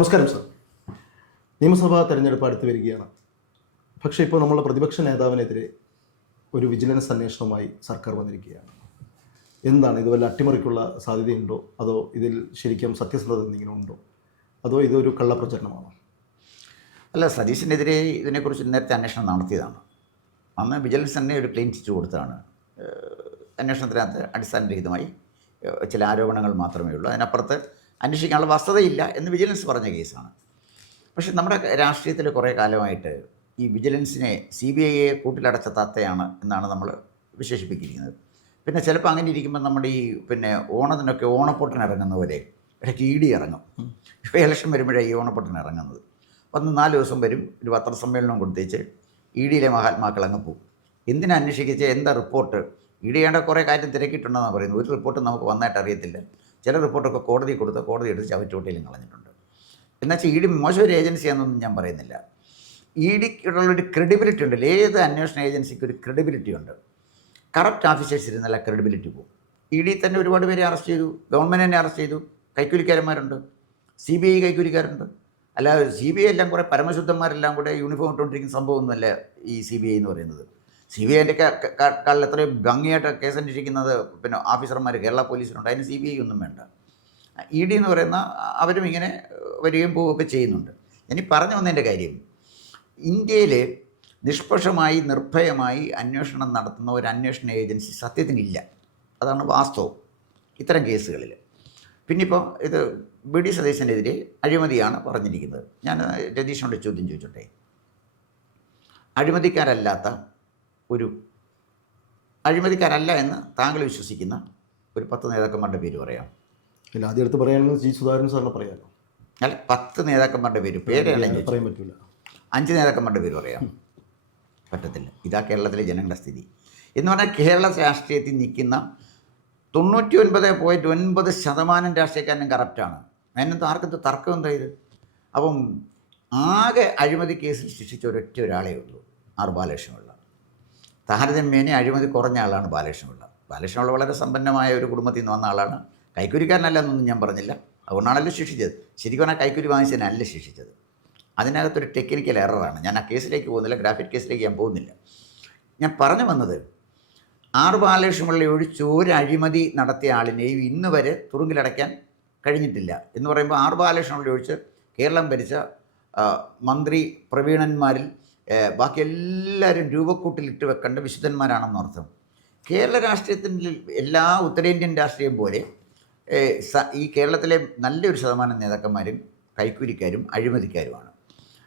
നമസ്കാരം സർ. നിയമസഭാ തെരഞ്ഞെടുപ്പ് അടുത്ത് വരികയാണ്. പക്ഷേ ഇപ്പോൾ നമ്മൾ പ്രതിപക്ഷ നേതാവിനെതിരെ ഒരു വിജിലൻസ് അന്വേഷണവുമായി സർക്കാർ വന്നിരിക്കുകയാണ്. എന്താണ് ഇത്? വല്ല അട്ടിമറിക്കുള്ള സാധ്യതയുണ്ടോ? അതോ ഇതിൽ ശരിക്കും സത്യസന്ധത എന്തെങ്കിലും ഉണ്ടോ? അതോ ഇതൊരു കള്ളപ്രചരണമാണോ? അല്ല, സതീശനെതിരെ ഇതിനെക്കുറിച്ച് നേരത്തെ അന്വേഷണം നടത്തിയതാണ്. അന്ന് വിജിലൻസ് തന്നെ ഒരു ക്ലീൻ ചിറ്റ് കൊടുത്തതാണ്. അന്വേഷണത്തിനകത്ത് അടിസ്ഥാനരഹിതമായി ചില ആരോപണങ്ങൾ മാത്രമേ ഉള്ളൂ, അതിനപ്പുറത്ത് അന്വേഷിക്കാനുള്ള വസ്തുതയില്ല എന്ന് വിജിലൻസ് പറഞ്ഞ കേസാണ്. പക്ഷേ നമ്മുടെ രാഷ്ട്രീയത്തിൽ കുറേ കാലമായിട്ട് ഈ വിജിലൻസിനെ CBIയെ കൂട്ടിലടച്ച തത്തയാണ് എന്നാണ് നമ്മൾ വിശേഷിപ്പിച്ചിരിക്കുന്നത്. പിന്നെ ചിലപ്പോൾ അങ്ങനെ ഇരിക്കുമ്പോൾ നമ്മുടെ ഈ ഓണത്തിനൊക്കെ ഓണപ്പൊട്ടിന് ഇറങ്ങുന്ന പോലെ ഇടയ്ക്ക് ED ഇറങ്ങും. ഇപ്പോൾ ഇലക്ഷൻ വരുമ്പോഴേ ഈ ഓണപ്പൊട്ടിന് ഇറങ്ങുന്നത്. 4 ദിവസം വരും, ഒരു പത്രസമ്മേളനം കൊടുത്തേച്ച് EDയിലെ മഹാത്മാക്കൾ അങ്ങ് പോകും. എന്തിനാ അന്വേഷിക്കുക? എന്താ റിപ്പോർട്ട്? ED ചെയ്യേണ്ട കുറേ കാര്യം തിരക്കിയിട്ടുണ്ടെന്നാണ് പറയുന്നത്. ഒരു റിപ്പോർട്ട് നമുക്ക് വന്നായിട്ട് അറിയത്തില്ല. ചില റിപ്പോർട്ടൊക്കെ കോടതി കൊടുത്ത് കോടതി എടുത്ത് ചവറ്റുകൊട്ടയിലും കളഞ്ഞിട്ടുണ്ട്. എന്നുവെച്ചാൽ ED മോശം ഒരു ഏജൻസിയാണെന്നൊന്നും ഞാൻ പറയുന്നില്ല. EDക്കുള്ളൊരു ക്രെഡിബിലിറ്റി ഉണ്ട്. ഏത് അന്വേഷണ ഏജൻസിക്ക് ഒരു ക്രെഡിബിലിറ്റി ഉണ്ട്. കറപ്റ്റ് ഓഫീസേഴ്സ് ഇരുന്നല്ല ക്രെഡിബിലിറ്റി പോകും. ED തന്നെ ഒരുപാട് പേരെ അറസ്റ്റ് ചെയ്തു, ഗവൺമെൻറ് തന്നെ അറസ്റ്റ് ചെയ്തു. കൈക്കൂലിക്കാരന്മാരുണ്ട്, CBI കൈക്കൂലിക്കാരുണ്ട്. അല്ലാതെ CBI എല്ലാം കുറേ പരമശുദ്ധന്മാരെല്ലാം കൂടെ യൂണിഫോം ഇട്ടുകൊണ്ടിരിക്കുന്ന സംഭവമൊന്നുമല്ല ഈ CBI എന്ന് പറയുന്നത്. CBIൻ്റെ കാലിൽ എത്രയോ ഭംഗിയായിട്ട് കേസ് അന്വേഷിക്കുന്നത് ഓഫീസർമാർ കേരള പോലീസിനുണ്ട്. അതിന് CBI ഒന്നും വേണ്ട. ED എന്ന് പറയുന്ന അവരും ഇങ്ങനെ വരികയും പോവുകയൊക്കെ ചെയ്യുന്നുണ്ട്. ഇനി പറഞ്ഞു വന്നതിൻ്റെ കാര്യം, ഇന്ത്യയിൽ നിഷ്പക്ഷമായി നിർഭയമായി അന്വേഷണം നടത്തുന്ന ഒരു അന്വേഷണ ഏജൻസി സത്യത്തിനില്ല. അതാണ് വാസ്തവം ഇത്തരം കേസുകളിൽ. പിന്നിപ്പോൾ ഇത് BD സതീശനെതിരെ അഴിമതിയാണ് പറഞ്ഞിരിക്കുന്നത്. ഞാൻ രതീഷിനോട് ചോദ്യം ചോദിച്ചോട്ടെ, അഴിമതിക്കാരല്ല എന്ന് താങ്കൾ വിശ്വസിക്കുന്ന ഒരു 10 നേതാക്കന്മാരുടെ പേര് പറയാം. ഇല്ല, ആദ്യം എടുത്ത് പറയുകയാണെങ്കിൽ G. സുധാകരൻ സാറിനെ പറയാമല്ലോ. അല്ല, 10 നേതാക്കന്മാരുടെ പേര് പറയാൻ പറ്റില്ല. 5 നേതാക്കന്മാരുടെ പേര് പറയാം. പറ്റത്തില്ല. ഇതാ കേരളത്തിലെ ജനങ്ങളുടെ സ്ഥിതി എന്ന് പറഞ്ഞാൽ, കേരള രാഷ്ട്രീയത്തിൽ നിൽക്കുന്ന 99.9% രാഷ്ട്രീയക്കാരനും കറപ്റ്റാണ്. അതിനകത്ത് ആർക്കത്ത് തർക്കം എന്താ ഇത്? അപ്പം ആകെ അഴിമതി കേസിൽ ശിക്ഷിച്ച ഒരാളേ ഉള്ളൂ, R. ബാലകൃഷ്ണപിള്ള. താരതമ്യേന അഴിമതി കുറഞ്ഞ ആളാണ് ബാലകൃഷ്ണപിള്ള. ബാലകൃഷ്ണപിള്ള വളരെ സമ്പന്നമായ ഒരു കുടുംബത്തിൽ നിന്ന് വന്ന ആളാണ്. കൈക്കൂലിക്കാരനല്ല എന്നൊന്നും ഞാൻ പറഞ്ഞില്ല. അതുകൊണ്ടാണല്ലോ ശിക്ഷിച്ചത്. ശരിക്കും പറഞ്ഞാൽ കൈക്കൂലി വാങ്ങിച്ചതിനല്ല ശിക്ഷിച്ചത്. അതിനകത്തൊരു ടെക്നിക്കൽ എററാണ്. ഞാൻ ആ കേസിലേക്ക് പോകുന്നില്ല, ഗ്രാഫിക് കേസിലേക്ക് ഞാൻ പോകുന്നില്ല. ഞാൻ പറഞ്ഞു വന്നത്, R. ബാലകൃഷ്ണപിള്ള ഒഴിച്ച് ഒരു അഴിമതി നടത്തിയ ആളിനെയും ഇന്ന് വരെ തുറുങ്കിലടയ്ക്കാൻ കഴിഞ്ഞിട്ടില്ല. എന്ന് പറയുമ്പോൾ R. ബാലകൃഷ്ണപിള്ള ഒഴിച്ച് കേരളം ഭരിച്ച മന്ത്രി പ്രവീണന്മാരിൽ ബാക്കി എല്ലാവരും രൂപക്കൂട്ടിലിട്ട് വെക്കേണ്ട വിശുദ്ധന്മാരാണെന്നർത്ഥം. കേരള രാഷ്ട്രീയത്തിൻ്റെ എല്ലാ ഉത്തരേന്ത്യൻ രാഷ്ട്രീയം പോലെ ഈ കേരളത്തിലെ നല്ലൊരു ശതമാനം നേതാക്കന്മാരും കൈക്കൂലിക്കാരും അഴിമതിക്കാരുമാണ്.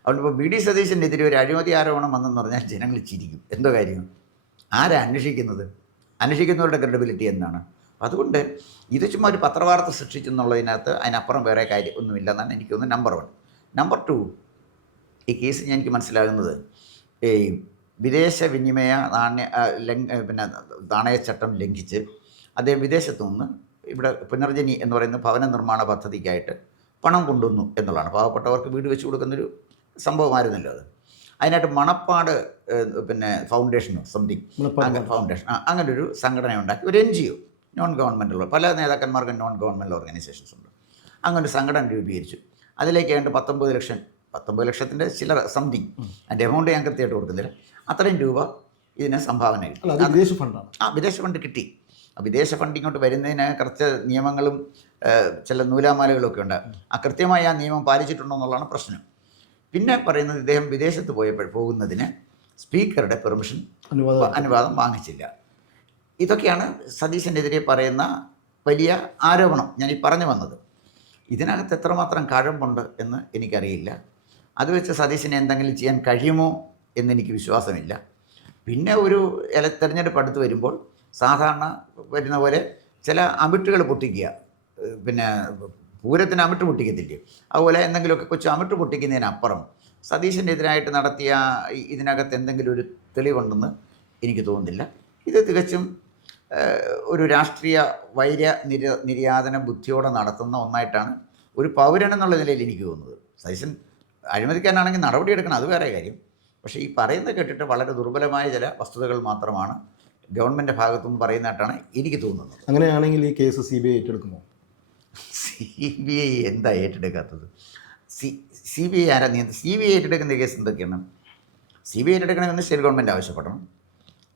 അതുകൊണ്ട് ഇപ്പോൾ BD സതീശനെതിരെ ഒരു അഴിമതി ആരോപണം വന്നെന്ന് പറഞ്ഞാൽ ജനങ്ങൾ ചിരിക്കും. എന്തോ കാര്യം? ആരാ അന്വേഷിക്കുന്നത്? അന്വേഷിക്കുന്നവരുടെ ക്രെഡിബിലിറ്റി എന്താണ്? അതുകൊണ്ട് ഇത് ചുമ്മാ ഒരു പത്രവാർത്ത സൃഷ്ടിച്ചെന്നുള്ളതിനകത്ത് അതിനപ്പുറം വേറെ കാര്യം ഒന്നുമില്ലെന്നാണ് എനിക്കൊന്ന്. നമ്പർ 1. നമ്പർ 2, ഈ കേസ് എനിക്ക് മനസ്സിലാകുന്നത് ഈ വിദേശ വിനിമയ നാണയച്ചട്ടം ലംഘിച്ച് അദ്ദേഹം വിദേശത്തു നിന്ന് ഇവിടെ പുനർജനി എന്ന് പറയുന്ന ഭവന നിർമ്മാണ പദ്ധതിക്കായിട്ട് പണം കൊണ്ടുവന്നു എന്നുള്ളതാണ്. പാവപ്പെട്ടവർക്ക് വീട് വെച്ച് കൊടുക്കുന്നൊരു സംഭവമായിരുന്നല്ലോ അത്. അതിനായിട്ട് മണപ്പാട് ഫൗണ്ടേഷനോ സംതിങ് ഫൗണ്ടേഷൻ അങ്ങനൊരു സംഘടന ഉണ്ടാക്കി, ഒരു NGO, നോൺ ഗവൺമെൻറ്റുള്ള പല നേതാക്കന്മാർക്കും നോൺ ഗവൺമെൻറ് ഓർഗനൈസേഷൻസ് ഉണ്ട്. അങ്ങനൊരു സംഘടന രൂപീകരിച്ചു. അതിലേക്ക് വേണ്ട 19 ലക്ഷത്തിൻ്റെ ചില സംതിങ്, അതിൻ്റെ എമൗണ്ട് ഞാൻ കൃത്യമായിട്ട് കൊടുക്കുന്നില്ല, അത്രയും രൂപ ഇതിന് സംഭാവന കിട്ടി. വിദേശ ഫണ്ടാണ്. വിദേശ ഫണ്ട് കിട്ടി. വിദേശ ഫണ്ട് ഇങ്ങോട്ട് വരുന്നതിന് കുറച്ച് നിയമങ്ങളും ചില നൂലാമാലകളൊക്കെ ഉണ്ട്. കൃത്യമായി ആ നിയമം പാലിച്ചിട്ടുണ്ടോ എന്നുള്ളതാണ് പ്രശ്നം. പിന്നെ പറയുന്നത്, ഇദ്ദേഹം വിദേശത്ത് പോകുന്നതിന് സ്പീക്കറുടെ പെർമിഷൻ അനുവാദം വാങ്ങിച്ചില്ല. ഇതൊക്കെയാണ് സതീശനെതിരെ പറയുന്ന വലിയ ആരോപണം ഞാൻ ഈ പറഞ്ഞു വന്നത്. ഇതിനകത്ത് എത്രമാത്രം കഴമ്പുണ്ട് എന്ന് എനിക്കറിയില്ല. അത് വെച്ച് സതീശനെ എന്തെങ്കിലും ചെയ്യാൻ കഴിയുമോ എന്നെനിക്ക് വിശ്വാസമില്ല. പിന്നെ ഒരു തെരഞ്ഞെടുപ്പ് അടുത്ത് വരുമ്പോൾ സാധാരണ വരുന്ന പോലെ ചില അമിട്ടുകൾ പൊട്ടിക്കുക, പൂരത്തിന് അമിട്ട് പൊട്ടിക്കത്തില്ലേ, അതുപോലെ എന്തെങ്കിലുമൊക്കെ കൊച്ചു അമിട്ട് പൊട്ടിക്കുന്നതിനപ്പുറം സതീശനെതിരായിട്ട് നടത്തിയ ഇതിനകത്ത് എന്തെങ്കിലും ഒരു തെളിവുണ്ടെന്ന് എനിക്ക് തോന്നുന്നില്ല. ഇത് തികച്ചും ഒരു രാഷ്ട്രീയ നിര്യാതന ബുദ്ധിയോടെ നടത്തുന്ന ഒന്നായിട്ടാണ് ഒരു പൗരനെന്നുള്ള നിലയിൽ എനിക്ക് തോന്നുന്നത്. സതീശൻ അഴിമതിക്കാരനാണെങ്കിൽ നടപടിയെടുക്കണം, അത് വേറെ കാര്യം. പക്ഷേ ഈ പറയുന്നത് കേട്ടിട്ട് വളരെ ദുർബലമായ ചില വസ്തുതകൾ മാത്രമാണ് ഗവൺമെൻറ് ഭാഗത്തുനിന്ന് പറയുന്നതായിട്ടാണ് എനിക്ക് തോന്നുന്നത്. അങ്ങനെയാണെങ്കിൽ ഈ കേസ് CBI ഏറ്റെടുക്കുമോ? CBI എന്താ ഏറ്റെടുക്കാത്തത്? സി ബി ഐ ആരാ നിയന്ത്രിക്കുന്നത്? സി ബി ഐ ഏറ്റെടുക്കുന്ന കേസ് എന്തൊക്കെയാണ്? സി ബി ഐ ഏറ്റെടുക്കണമെന്ന് സ്റ്റേറ്റ് ഗവൺമെൻറ് ആവശ്യപ്പെടണം,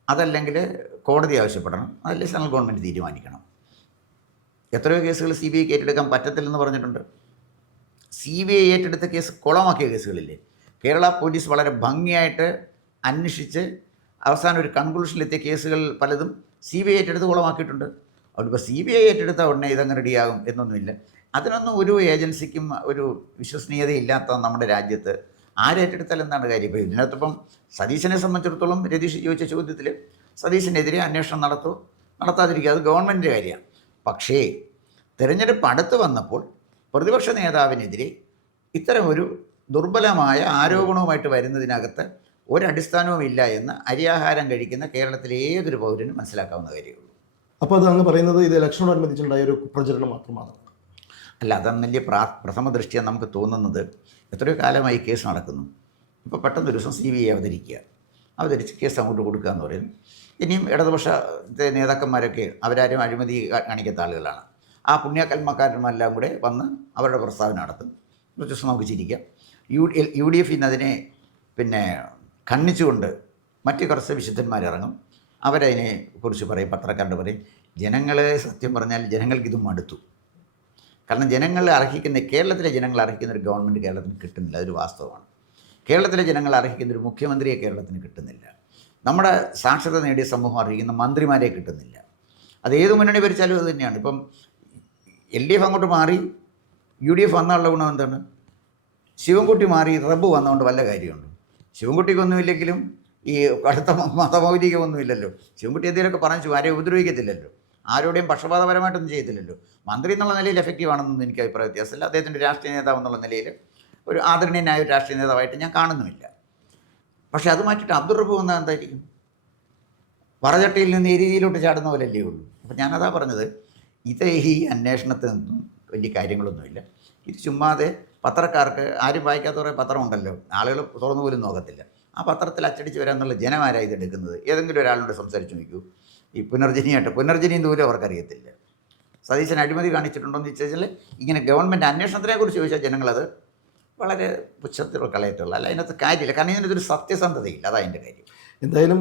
അതല്ലെങ്കിൽ കോടതി ആവശ്യപ്പെടണം, അതല്ലെങ്കിൽ സെൻട്രൽ ഗവൺമെൻറ് തീരുമാനിക്കണം. എത്രയോ കേസുകൾ സി ബി ഐക്ക് ഏറ്റെടുക്കാൻ പറ്റത്തില്ലെന്ന് പറഞ്ഞിട്ടുണ്ട്. സി ബി ഐ ഏറ്റെടുത്ത കേസ് കുളമാക്കിയ കേസുകളില്ലേ? കേരള പോലീസ് വളരെ ഭംഗിയായിട്ട് അന്വേഷിച്ച് അവസാനം ഒരു കൺക്ലൂഷനിലെത്തിയ കേസുകൾ പലതും സി ബി ഐ ഏറ്റെടുത്ത് കുളമാക്കിയിട്ടുണ്ട്. അതുകൊണ്ട് ഇപ്പോൾ സി ബി ഐ ഏറ്റെടുത്ത ഉടനെ ഇതങ്ങ് റെഡിയാകും എന്നൊന്നുമില്ല. അതിനൊന്നും ഒരു ഏജൻസിക്കും ഒരു വിശ്വസനീയതയില്ലാത്ത നമ്മുടെ രാജ്യത്ത് ആരേറ്റെടുത്താൽ എന്താണ് കാര്യം? ഇപ്പോൾ ഇതിനകത്തിപ്പം സതീശനെ സംബന്ധിച്ചിടത്തോളം രതീഷ് ചോദിച്ച ചോദ്യത്തിൽ സതീശനെതിരെ അന്വേഷണം നടത്താതിരിക്കുക അത് ഗവൺമെൻറ്റിൻ്റെ കാര്യമാണ്. പക്ഷേ തിരഞ്ഞെടുപ്പ് അടുത്ത് വന്നപ്പോൾ പ്രതിപക്ഷ നേതാവിനെതിരെ ഇത്തരം ഒരു ദുർബലമായ ആരോപണവുമായിട്ട് വരുന്നതിനകത്ത് ഒരടിസ്ഥാനവുമില്ല എന്ന് അരിയാഹാരം കഴിക്കുന്ന കേരളത്തിലെ ഏതൊരു പൗരനും മനസ്സിലാക്കാവുന്ന കാര്യമുള്ളൂ. അപ്പോൾ അത് അങ്ങ് പറയുന്നത് ഇത് ഇലക്ഷനോടനുബന്ധിച്ചുണ്ടായ ഒരു പ്രചരണം മാത്രമാണ്? അല്ല, അതാണ് വലിയ പ്രഥമ ദൃഷ്ടിയ നമുക്ക് തോന്നുന്നത്. എത്രയോ കാലമായി കേസ് നടക്കുന്നു. ഇപ്പോൾ പെട്ടെന്ന് ഒരു ദിവസം സി ബി ഐ അവതരിച്ച് കേസ് അങ്ങോട്ട് കൊടുക്കുക എന്ന് പറയുന്നു. ഇനിയും ഇടതുപക്ഷത്തെ നേതാക്കന്മാരൊക്കെ അവരാരും അഴിമതി കാണിക്കാത്ത ആളുകളാണ്. ആ പുണ്യകൽമക്കാരന്മാരെല്ലാം കൂടെ വന്ന് അവരുടെ പ്രസ്താവന നടത്തും. കുറച്ച് ദിവസം നമുക്ക് ചിരിക്കാം. യു ഡി എഫ് ഇന്ന് അതിനെ ഖണ്ഡിച്ചുകൊണ്ട് മറ്റ് കുറച്ച് വിശുദ്ധന്മാരിറങ്ങും. അവരതിനെ കുറിച്ച് പറയും, പത്രക്കാരോട് പറയും. ജനങ്ങളെ സത്യം പറഞ്ഞാൽ ജനങ്ങൾക്കിത് മടുത്തു. കാരണം കേരളത്തിലെ ജനങ്ങൾ അർഹിക്കുന്ന ഒരു ഗവൺമെൻറ് കേരളത്തിന് കിട്ടുന്നില്ല. അതൊരു വാസ്തവമാണ്. കേരളത്തിലെ ജനങ്ങൾ അർഹിക്കുന്ന ഒരു മുഖ്യമന്ത്രിയെ കേരളത്തിന് കിട്ടുന്നില്ല. നമ്മുടെ സാക്ഷരത നേടിയ സമൂഹം അർഹിക്കുന്ന മന്ത്രിമാരെ കിട്ടുന്നില്ല. അത് ഏത് മുന്നണി ഭരിച്ചാലും അത് തന്നെയാണ്. ഇപ്പം LDF അങ്ങോട്ട് മാറി UDF വന്നുള്ള ഗുണം എന്താണ്? ശിവൻകുട്ടി മാറി റബ്ബ് വന്നതുകൊണ്ട് വല്ല കാര്യമുണ്ട്? ശിവൻകുട്ടിക്കൊന്നുമില്ലെങ്കിലും ഈ കടുത്ത മതമൗലികമൊന്നുമില്ലല്ലോ. ശിവൻകുട്ടി എന്തെങ്കിലുമൊക്കെ പറഞ്ഞു ആരെയും ഉപദ്രവിക്കത്തില്ലല്ലോ, ആരോടെയും പക്ഷപാതപരമായിട്ടൊന്നും ചെയ്യത്തില്ലല്ലോ. മന്ത്രി എന്നുള്ള നിലയിൽ എഫക്റ്റീവ് ആണെന്നൊന്നും എനിക്ക് അഭിപ്രായ വ്യത്യാസമില്ല. അദ്ദേഹത്തിൻ്റെ രാഷ്ട്രീയ നേതാവ് എന്നുള്ള നിലയിൽ ഒരു ആദരണീയനായ ഒരു രാഷ്ട്രീയ നേതാവായിട്ട് ഞാൻ കാണുന്നുമില്ല. പക്ഷേ അത് മാറ്റിയിട്ട് അബ്ദുൾ റബ്ബ് വന്നാൽ എന്തായിരിക്കും? വറചട്ടിയിൽ നിന്ന് ഈ രീതിയിലോട്ട് ചാടുന്ന പോലെയല്ലേ ഉള്ളൂ. അപ്പം ഞാനതാ പറഞ്ഞത്, ഈ അന്വേഷണത്തിൽ നിന്നും വലിയ കാര്യങ്ങളൊന്നുമില്ല. ഇത് ചുമ്മാതെ പത്രക്കാർക്ക്, ആരും വായിക്കാത്ത കുറേ പത്രമുണ്ടല്ലോ, ആളുകൾ തുറന്നു പോലും നോക്കത്തില്ല. ആ പത്രത്തിൽ അച്ചടിച്ച് വരാമെന്നുള്ള ജനമാരാണ് ഇതെടുക്കുന്നത്. ഏതെങ്കിലും ഒരാളോട് സംസാരിച്ച് നോക്കൂ. ഈ പുനർജനിയും ദൂരം അവർക്കറിയത്തില്ല. സതീശൻ അഴിമതി കാണിച്ചിട്ടുണ്ടോ എന്ന് ചോദിച്ചാൽ, ഇങ്ങനെ ഗവൺമെൻറ് അന്വേഷണത്തിനെ കുറിച്ച് ചോദിച്ചാൽ ജനങ്ങളത് വളരെ പുച്ഛത്തിൽ കളയത്തുള്ളൂ. അല്ല, അതിനകത്ത് കാര്യമില്ല. കാരണം ഇതിനൊരു സത്യസന്ധതയില്ല. അതാ അതിൻ്റെ കാര്യം. എന്തായാലും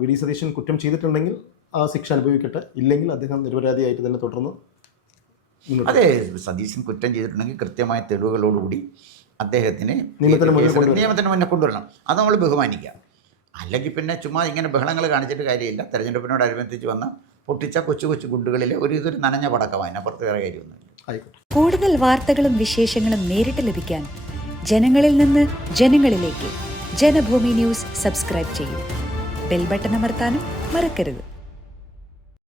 വി ഡി സതീശൻ കുറ്റം ചെയ്തിട്ടുണ്ടെങ്കിൽ ആ ശിക്ഷ അനുഭവിക്കട്ടെ, ഇല്ലെങ്കിൽ അദ്ദേഹം നിരപരാധിയായിട്ട് തന്നെ തുടർന്ന്. അതെ, സതീശൻ കുറ്റം ചെയ്തിട്ടുണ്ടെങ്കിൽ കൃത്യമായ തെളിവുകളോടുകൂടി അദ്ദേഹത്തിനെ നിയമത്തിന് മുന്നേ കൊണ്ടുവരണം. അത് നമ്മൾ ബഹുമാനിക്കാം. അല്ലെങ്കിൽ പിന്നെ ചുമ്മാ ഇങ്ങനെ ബഹളങ്ങൾ കാണിച്ചിട്ട് കാര്യമില്ല. തെരഞ്ഞെടുപ്പിനോടനുബന്ധിച്ച് വന്ന പൊട്ടിച്ച കൊച്ചു കൊച്ചു ഗുണ്ടുകളിൽ ഇതൊരു നനഞ്ഞ പടക്കമാണ്, അതിനപ്പുറത്ത് വേറെ കാര്യമൊന്നുമില്ല. കൂടുതൽ വാർത്തകളും വിശേഷങ്ങളും നേരിട്ട് ലഭിക്കാൻ ജനങ്ങളിൽ നിന്ന് ജനങ്ങളിലേക്ക് ജനഭൂമി ന്യൂസ് സബ്സ്ക്രൈബ് ചെയ്യൂ. ബെൽ ബട്ടൺ അമർത്താനും മറക്കരുത്.